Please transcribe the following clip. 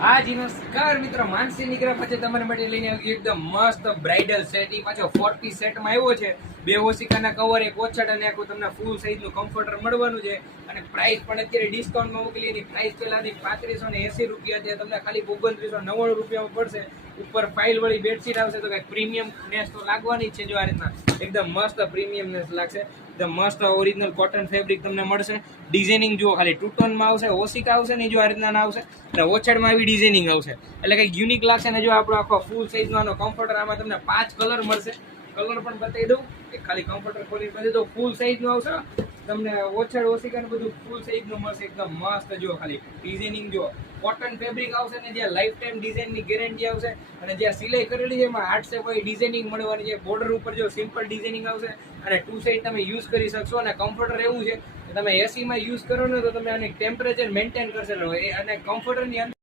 હાજી નમસ્કાર મિત્રો, માનસી નીકળ્યા પછી તમારા માટે લઈને આવી એકદમ મસ્ત બ્રાઇડલ સેટ. ઈ પાછો 4 પીસ સેટમાં આવ્યો છે. 2 ઓશિકાના કવર, એક ઓછાડ અને આખું તમને ફૂલ સાઈઝનું કમ્ફર્ટર મળવાનું છે. અને પ્રાઇસ પણ અત્યારે ડિસ્કાઉન્ટમાં મોકલી. એની પ્રાઇસ પહેલાથી 3580 રૂપિયા છે, તમને ખાલી 2999 રૂપિયામાં પડશે. ઉપર ફાઇલ વાળી બેડશીટ આવશે, તો કઈ પ્રીમિયમનેસ તો લાગવાની જ છે. જો આ રીતના એકદમ મસ્ત પ્રીમિયમનેસ લાગશે. એકદમ મસ્ત ઓરિજિનલ કોટન ફેબ્રિક તમને મળશે. ડિઝાઇનિંગ જુઓ, ખાલી ટૂટોનમાં આવશે, ઓશિકા આવશે ને જો આ રીતના આવશે, અને ઓછાડમાં આવી ડિઝાઇનિંગ આવશે, એટલે કંઈક યુનિક લાગશે. ને જો આપણો આખો ફૂલ સાઇઝનો આનો કમ્ફર્ટર, આમાં તમને 5 કલર મળશે. કલર પણ બતાવી દઉં, એક ખાલી કમ્ફર્ટર ખોલી બતાવી દઉં. ફૂલ સાઇઝનું આવશે તમને, ઓછાડ ઓશિકા બધું ફૂલ સાઇઝનું મળશે. એકદમ મસ્ત જો ખાલી ડિઝાઇનિંગ જો, કોટન ફેબ્રિક આવશે ને જ્યાં લાઈફ ટાઈમ ડિઝાઇનની ગેરંટી આવશે. અને જ્યાં સિલાઈ કરેલી છે એમાં હાથ સે કોઈ ડિઝાઇનિંગ મળવાની છે. બોર્ડર ઉપર જો સિમ્પલ ડિઝાઇનિંગ આવશે, અને 2 સાઈડ તમે યુઝ કરી શકશો. અને કમ્ફર્ટર એવું છે કે તમે એસીમાં યુઝ કરો ને તો તમે આની ટેમ્પરેચર મેન્ટેન કરશે, અને કમ્ફર્ટરની અંદર